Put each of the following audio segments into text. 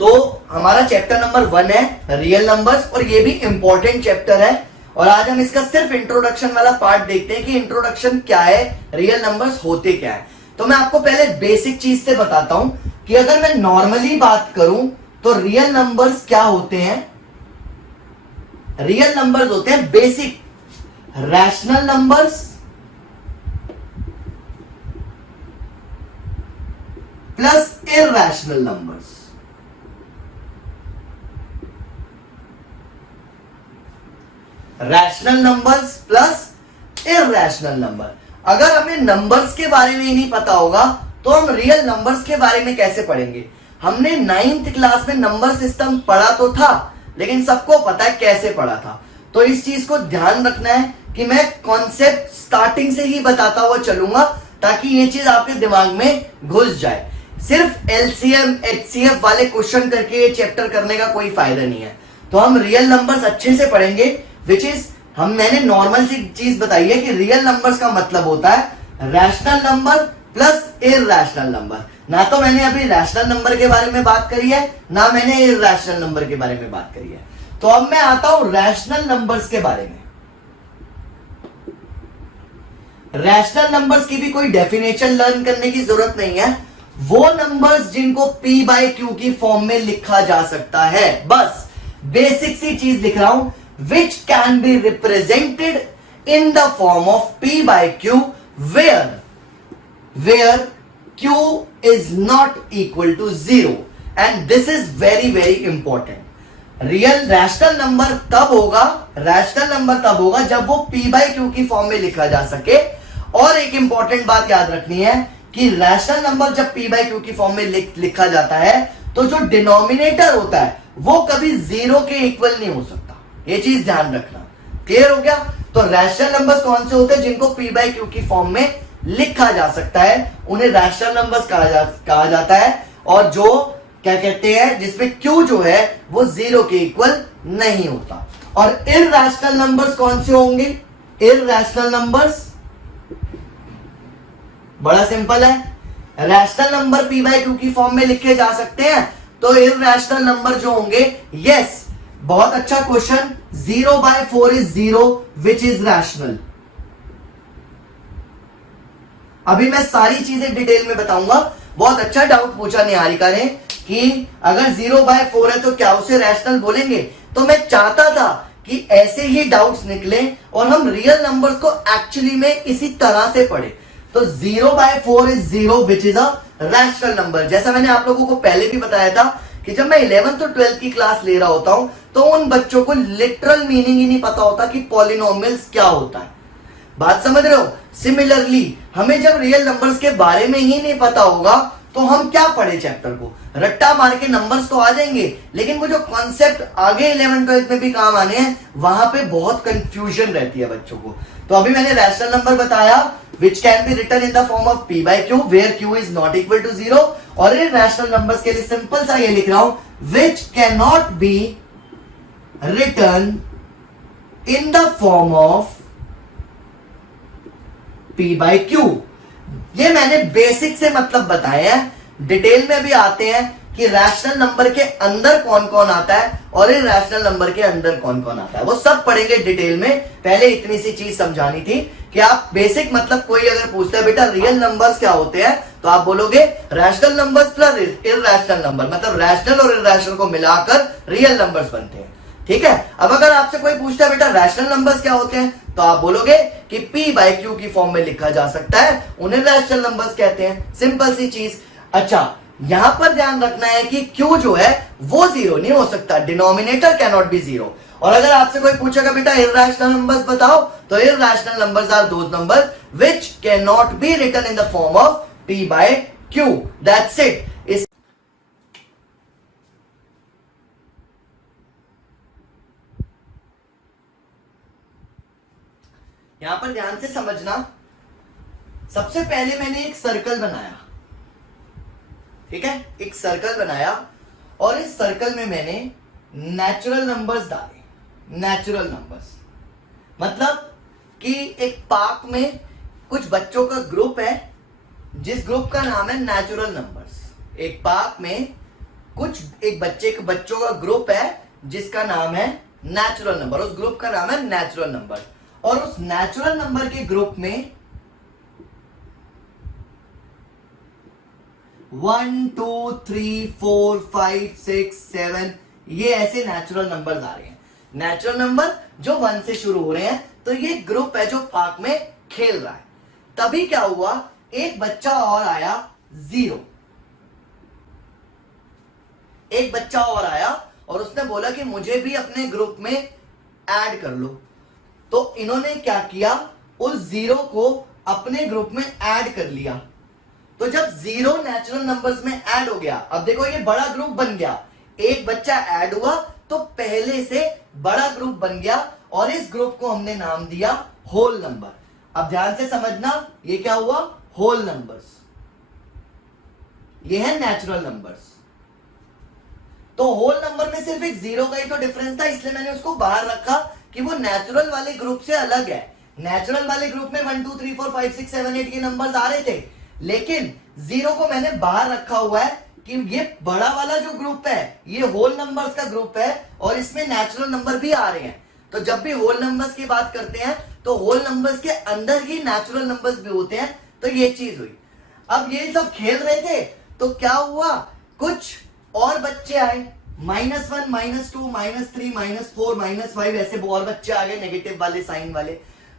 तो हमारा chapter number 1 है रियल नंबर्स, और ये भी इंपॉर्टेंट चैप्टर है। और आज हम इसका सिर्फ इंट्रोडक्शन वाला पार्ट देखते हैं कि इंट्रोडक्शन क्या है, रियल नंबर्स होते क्या है। तो मैं आपको पहले बेसिक चीज से बताता हूं कि अगर मैं नॉर्मली बात करूं तो रियल नंबर्स क्या होते हैं। रियल नंबर्स होते हैं basic rational numbers plus irrational numbers. Rational numbers plus irrational number. अगर हमें नंबर्स के बारे में ही नहीं पता होगा तो हम रियल नंबर्स के बारे में कैसे पढ़ेंगे। हमने 9th क्लास में नंबर सिस्टम पढ़ा तो था, लेकिन सबको पता है कैसे पढ़ा था। तो इस चीज को ध्यान रखना है कि मैं कॉन्सेप्ट स्टार्टिंग से ही बताता हुआ चलूंगा, ताकि ये चीज आपके दिमाग में घुस जाए। सिर्फ एलसीएम एचसीएफ वाले क्वेश्चन करके ये चैप्टर करने का कोई फायदा नहीं है। तो हम रियल नंबर्स अच्छे से पढ़ेंगे, विच इज मैंने नॉर्मल सी चीज बताई है कि रियल नंबर्स का मतलब होता है rational number plus irrational number. ना तो मैंने अभी रैशनल नंबर के बारे में बात करी है, ना मैंने इरैशनल नंबर के बारे में बात करी है। तो अब मैं आता हूं रैशनल नंबर्स के बारे में। रैशनल नंबर्स की भी कोई डेफिनेशन लर्न करने की जरूरत नहीं है। वो नंबर्स जिनको p बाय क्यू की फॉर्म में लिखा जा सकता है, बस बेसिक सी चीज लिख रहा हूं, which can be represented in the form of p by q where q is not equal to 0, and this is very very important. Real rational number तब होगा जब वो p by q की फॉर्म में लिखा जा सके। और एक इंपॉर्टेंट बात याद रखनी है कि रैशनल नंबर जब p by q की फॉर्म में लिखा जाता है तो जो डिनोमिनेटर होता है वो कभी 0 के इक्वल नहीं हो सकता। ये चीज ध्यान रखना। क्लियर हो गया। तो रैशनल नंबर्स कौन से होते हैं जिनको p बाय q की फॉर्म में लिखा जा सकता है, उन्हें रैशनल नंबर्स कहा जाता है। और जो क्या कहते हैं जिसमें q जो है वो 0 के इक्वल नहीं होता। और इरैशनल नंबर्स कौन से होंगे। इरैशनल नंबर्स बड़ा सिंपल है, rational number p by q की फॉर्म में लिखे जा सकते हैं। तो इरैशनल नंबर जो होंगे, यस बहुत अच्छा question, 0/4 is 0 which is rational. अभी मैं सारी चीजें डिटेल में बताऊंगा। बहुत अच्छा डाउट पूछा निहारिका ने कि अगर 0/4 है तो क्या उसे रैशनल बोलेंगे। तो मैं चाहता था कि ऐसे ही डाउट्स निकले और हम रियल नंबर्स को एक्चुअली में इसी तरह से पढ़े। तो 0/4 is 0 which is a rational number. जैसा मैंने आप लोगों को पहले भी बताया था कि जब मैं 11th और 12th की क्लास ले रहा होता हूं तो उन बच्चों को लिटरल मीनिंग ही नहीं पता होता कि पॉलिनोमियल्स क्या होता है। बात समझ रहे हो। सिमिलरली हमें जब रियल नंबर्स के बारे में ही नहीं पता होगा तो हम क्या पढ़े चैप्टर को, रट्टा मार के नंबर्स तो आ जाएंगे, लेकिन वो जो कॉन्सेप्ट आगे 11th 12th में भी काम आने हैं वहां पे बहुत कंफ्यूजन रहती है बच्चों को। तो अभी मैंने रैशनल नंबर बताया which can be written in the form of p by q where q is not equal to 0। और इरैशनल नंबर्स के लिए सिंपल सा ये लिख रहा हूं, which cannot be written in the form of p by q। ये मैंने बेसिक से मतलब बताया है। डिटेल में भी आते हैं कि रैशनल नंबर के अंदर कौन कौन आता है और इरैशनल नंबर के अंदर कौन कौन आता है, वो सब पढ़ेंगे डिटेल में। पहले इतनी सी चीज समझानी थी कि आप बेसिक मतलब कोई अगर पूछता है बेटा रियल नंबर्स क्या होते हैं तो आप बोलोगे rational numbers plus irrational number, मतलब रैशनल और इरैशनल को मिलाकर रियल नंबर्स बनते हैं। ठीक है। अब अगर आपसे कोई पूछता है बेटा रैशनल नंबर्स क्या होते हैं तो आप बोलोगे कि p बाय q की फॉर्म में लिखा जा सकता है, उन्हें रैशनल नंबर्स कहते हैं। सिंपल सी चीज। अच्छा, यहां पर ध्यान रखना है कि q जो है वो 0 नहीं हो सकता, डिनोमिनेटर कैन नॉट बी 0। और अगर आपसे कोई पूछेगा बेटा इरैशनल नंबर्स बताओ तो irrational numbers are those numbers which can not be written in the form of p by q। That's it. यहां पर ध्यान से समझना। सबसे पहले मैंने एक सर्कल बनाया, ठीक है, एक सर्कल बनाया और इस सर्कल में मैंने नेचुरल नंबर्स डाले। नेचुरल नंबर्स मतलब कि एक पार्क में कुछ बच्चों का ग्रुप है जिस ग्रुप का नाम है नेचुरल नंबर्स। एक पार्क में कुछ एक बच्चों का ग्रुप है जिसका नाम है नेचुरल नंबर, उस ग्रुप का नाम है नेचुरल नंबर, और उस नेचुरल नंबर के ग्रुप में 1 2 3 4 5 6 7 ये ऐसे नेचुरल नंबर आ रहे हैं। नेचुरल नंबर जो 1 से शुरू हो रहे हैं, तो ये ग्रुप है जो पार्क में खेल रहा है। तभी क्या हुआ, एक बच्चा और आया 0, एक बच्चा और आया और उसने बोला कि मुझे भी अपने ग्रुप में ऐड कर लो। तो इन्होंने क्या किया, उस 0 को अपने ग्रुप में ऐड कर लिया। तो जब 0 नेचुरल नंबर्स में ऐड हो गया, अब देखो ये बड़ा ग्रुप बन गया, एक बच्चा ऐड हुआ तो पहले से बड़ा ग्रुप बन गया, और इस ग्रुप को हमने नाम दिया होल नंबर। अब ध्यान से समझना, ये क्या हुआ, होल नंबर्स, ये है नेचुरल नंबर्स। तो होल नंबर में सिर्फ एक 0 का ही तो डिफरेंस था, इसलिए मैंने उसको बाहर रखा कि वो नेचुरल वाले ग्रुप से अलग है। नेचुरल वाले ग्रुप में 1 2 3 4 5 6 7 8 ये नंबर्स आ रहे थे, लेकिन 0 को मैंने बाहर रखा हुआ है कि ये बड़ा वाला जो ग्रुप है ये होल नंबर्स का ग्रुप है, और इसमें नेचुरल नंबर भी आ रहे हैं। तो जब भी होल नंबर्स की बात करते हैं तो होल नंबर्स के अंदर ही नेचुरल नंबर्स भी होते हैं। तो ये चीज हुई। अब ये सब खेल रहे थे तो क्या हुआ, कुछ और बच्चे आए, -1 -2 -3 -4 -5 ऐसे और बच्चे आ गए नेगेटिव वाले साइन वाले।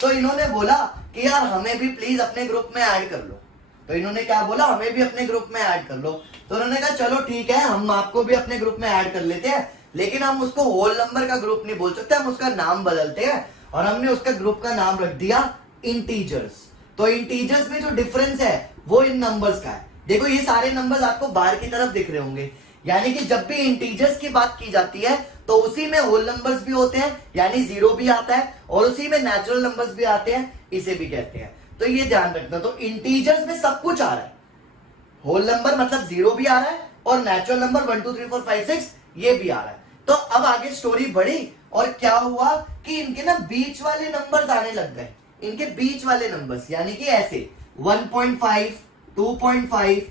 तो इन्होंने बोला कि यार हमें भी प्लीज अपने ग्रुप में ऐड कर लो। तो इन्होंने क्या बोला, हमें भी अपने ग्रुप में ऐड कर लो। तो उन्होंने कहा चलो ठीक है, हम आपको भी अपने ग्रुप में ऐड कर लेते हैं, लेकिन हम उसको होल नंबर का ग्रुप नहीं बोल सकते, हम उसका नाम बदलते हैं। और हमने उसका ग्रुप का नाम रख दिया इंटीजर्स। तो इंटीजर्स में जो डिफरेंस है वो इन नंबर्स का है। देखो ये सारे नंबर्स आपको बाहर की तरफ दिख रहे होंगे, यानी कि जब भी इंटीजर्स की बात की जाती है तो उसी में होल नंबर्स भी होते हैं, यानी 0 भी आता है, और उसी में नेचुरल नंबर्स भी आते हैं, इसे भी कहते हैं। तो ये ध्यान रखना। तो इंटीजर्स में सब कुछ आ रहा है, होल नंबर मतलब 0 भी आ रहा है, और नेचुरल नंबर 1 2 3 4 5 6 ये भी आ रहा है। तो अब आगे स्टोरी बढ़ी और क्या हुआ कि इनके ना बीच वाले नंबर्स आने लग गए, इनके बीच वाले नंबर्स, यानी कि ऐसे 1.5 2.5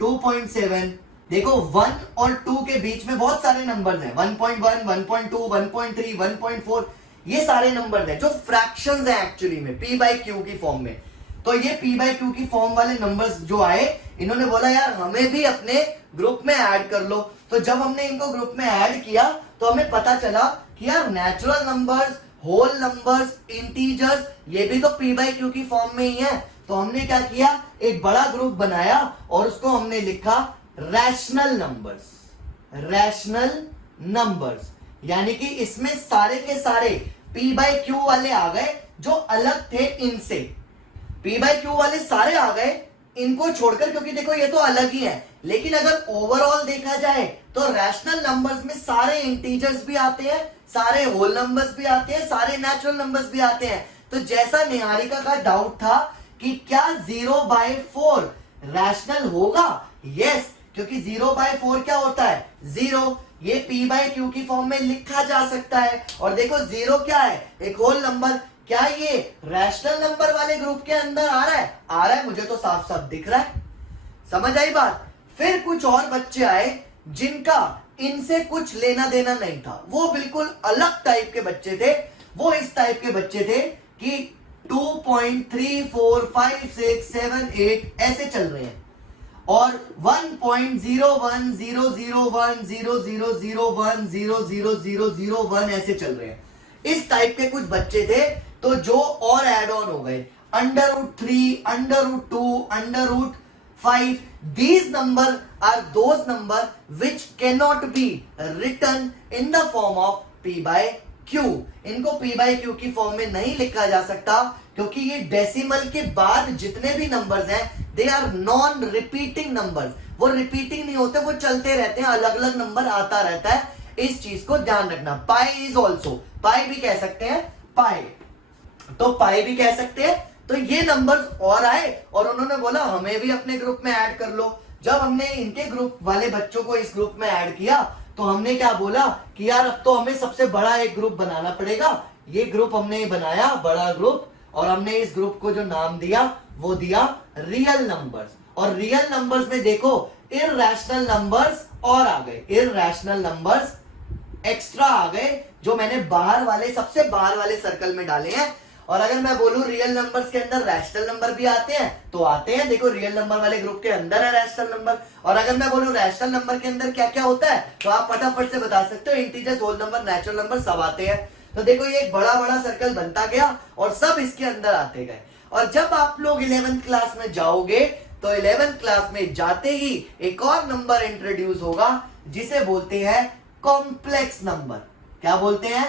2.7। देखो 1 और 2 के बीच में बहुत सारे नंबर्स हैं, 1.1 1.2 1.3 1.4 ये सारे नंबर्स हैं जो फ्रैक्शंस हैं एक्चुअली में p by q की फॉर्म में। तो ये p by q की फॉर्म वाले नंबर्स जो आए, इन्होंने बोला यार हमें भी अपने ग्रुप में ऐड कर लो। तो जब हमने इनको ग्रुप में ऐड किया तो हमें पता चला कि यार natural numbers, whole numbers, integers ये भी तो p by q की फॉर्म में ही है। तो हमने क्या किया, एक बड़ा ग्रुप बनाया और उसको हमने लिखा रैशनल नंबर्स। रैशनल नंबर्स यानी कि इसमें सारे के सारे p by q वाले आ गए जो अलग थे इनसे। p by q वाले सारे आ गए इनको छोड़कर, क्योंकि देखो ये तो अलग ही है। लेकिन अगर ओवरऑल देखा जाए तो रैशनल नंबर्स में सारे इंटीजर्स भी आते हैं, सारे होल नंबर्स भी आते हैं, सारे नेचुरल नंबर्स भी आते हैं। तो जैसा निहारिका का डाउट था कि क्या 0/4 रैशनल होगा, यस, क्योंकि 0/4 क्या होता है, 0। ये p by q की फॉर्म में लिखा जा सकता है। और देखो 0 क्या है, एक होल नंबर। क्या ये रैशनल नंबर वाले ग्रुप के अंदर आ रहा है? आ रहा है, मुझे तो साफ साफ दिख रहा है। समझ आई बात। फिर कुछ और बच्चे आए जिनका इनसे कुछ लेना देना नहीं था, वो बिल्कुल अलग टाइप के बच्चे थे। वो इस टाइप के बच्चे थे कि 2.3 4 5 6 7 8 ऐसे चल रहे हैं, और 1.010100010001 ऐसे चल रहे हैं। इस टाइप के कुछ बच्चे थे, तो जो और एड ऑन हो गए √3 √2 √5। These numbers are those numbers which cannot be written in the form of p by q। इनको p by q की फॉर्म में नहीं लिखा जा सकता, क्योंकि ये डेसिमल के बाद जितने भी नंबर्स हैं they are non repeating numbers. वो रिपीटिंग नहीं होते, वो चलते रहते हैं, अलग अलग नंबर आता रहता है। इस चीज को ध्यान रखना। पाई इज ऑल्सो, पाई भी कह सकते हैं, पाई तो पाई भी कह सकते हैं। तो ये नंबर्स और आए और उन्होंने बोला हमें भी अपने ग्रुप में ऐड कर लो। जब हमने इनके ग्रुप वाले बच्चों को इस ग्रुप में ऐड किया तो हमने क्या बोला कि यार अब तो हमें सबसे बड़ा एक ग्रुप बनाना पड़ेगा। ये ग्रुप हमने बनाया, बड़ा ग्रुप, और हमने इस ग्रुप को जो नाम दिया वो दिया रियल नंबर्स। और रियल नंबर्स में देखो इररेशनल नंबर्स और आ गए, इररेशनल नंबर्स एक्स्ट्रा आ गए जो मैंने बाहर वाले, सबसे बाहर वाले सर्कल में डाले हैं। और अगर मैं बोलूं रियल नंबर्स के अंदर रैशनल नंबर भी आते हैं तो आते हैं, देखो रियल नंबर वाले ग्रुप के अंदर है रैशनल नंबर। और अगर मैं बोलूं रैशनल नंबर के अंदर क्या क्या होता है तो आप फटाफट से बता सकते हो, integers, whole number, natural number सब आते हैं। तो देखो ये एक बड़ा बड़ा सर्कल बनता गया और सब इसके अंदर आते गए। और जब आप लोग 11th क्लास में जाओगे तो 11th क्लास में जाते ही एक और नंबर इंट्रोड्यूस होगा जिसे बोलते हैं कॉम्प्लेक्स नंबर। क्या बोलते हैं?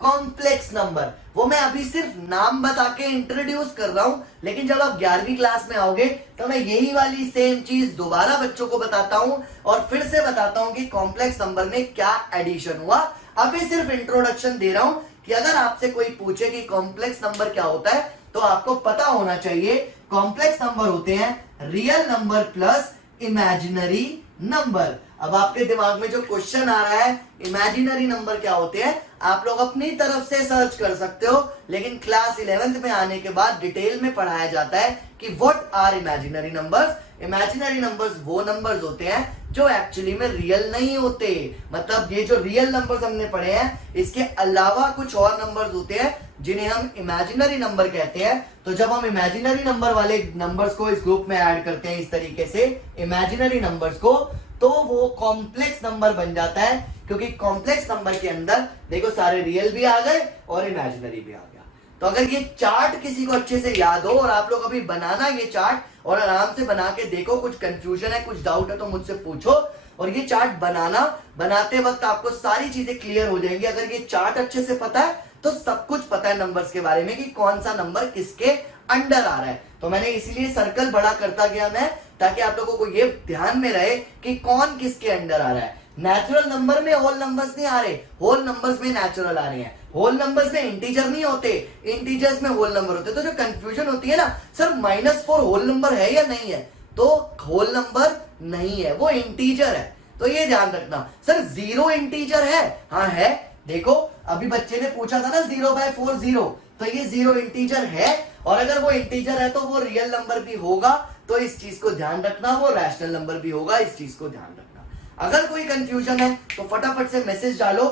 Complex number. वो मैं अभी सिर्फ नाम बता के इंट्रोड्यूस कर रहा हूं, लेकिन जब आप 11वीं क्लास में आओगे तो मैं यही वाली सेम चीज दोबारा बच्चों को बताता हूं और फिर से बताता हूं कि कॉम्प्लेक्स नंबर में क्या एडिशन हुआ। अभी सिर्फ इंट्रोडक्शन दे रहा हूं कि अगर आपसे कोई पूछे कि कॉम्प्लेक्स नंबर क्या होता है तो आपको पता होना चाहिए कॉम्प्लेक्स नंबर होते हैं real number plus imaginary number. अब आपके दिमाग में जो क्वेश्चन आ रहा है इमेजिनरी नंबर क्या होते हैं, आप लोग अपनी तरफ से सर्च कर सकते हो, लेकिन क्लास 11th में आने के बाद डिटेल में पढ़ाया जाता है कि what are imaginary numbers. Imaginary numbers वो नंबर्स होते हैं जो एक्चुअली में रियल नहीं होते। मतलब ये जो रियल नंबर्स हमने पढ़े हैं इसके अलावा कुछ और नंबर्स होते हैं जिन्हें हम इमेजिनरी नंबर कहते हैं। तो जब हम इमेजिनरी नंबर वाले नंबर्स को इस ग्रुप में ऐड करते हैं इस तरीके से इमेजिनरी नंबर्स को, तो वो कॉम्प्लेक्स नंबर बन जाता है, क्योंकि कॉम्प्लेक्स नंबर के अंदर देखो सारे रियल भी आ गए और इमेजिनरी भी आ गया। तो अगर ये चार्ट किसी को अच्छे से याद हो और आप लोग अभी बनाना ये चार्ट और आराम से बना के देखो, कुछ कंफ्यूजन है, कुछ डाउट है तो मुझसे पूछो। और ये चार्ट बनाते वक्त आपको सारी चीजें क्लियर हो जाएंगी। अगर ये चार्ट अच्छे से पता है तो सब कुछ पता है नंबर्स के बारे में कि कौन सा नंबर किसके अंडर आ रहा है। तो मैंने इसीलिए सर्कल बड़ा करता गया मैं, ताकि आप लोगों को ये ध्यान में रहे कि कौन किसके अंडर आ रहा है। नेचुरल नंबर में होल नंबर्स नहीं आ रहे, होल नंबर्स में नेचुरल आ रहे हैं। होल नंबर्स में इंटीजर नहीं होते, इंटीजर्स में होल नंबर होते। तो जो कंफ्यूजन होती है ना, सर -4 होल नंबर है या नहीं है, तो होल नंबर नहीं है, वो इंटीजर है। तो ये ध्यान रखना। सर 0 इंटीजर है? हाँ है। देखो अभी बच्चे ने पूछा था ना 0/4 0, तो ये 0 इंटीजर है। और अगर वो इंटीजर है तो वो रियल नंबर भी होगा, तो इस चीज को ध्यान रखना। वो रैशनल नंबर भी होगा, इस चीज को ध्यान रखना। अगर कोई कंफ्यूजन है तो फटाफट से मैसेज डालो।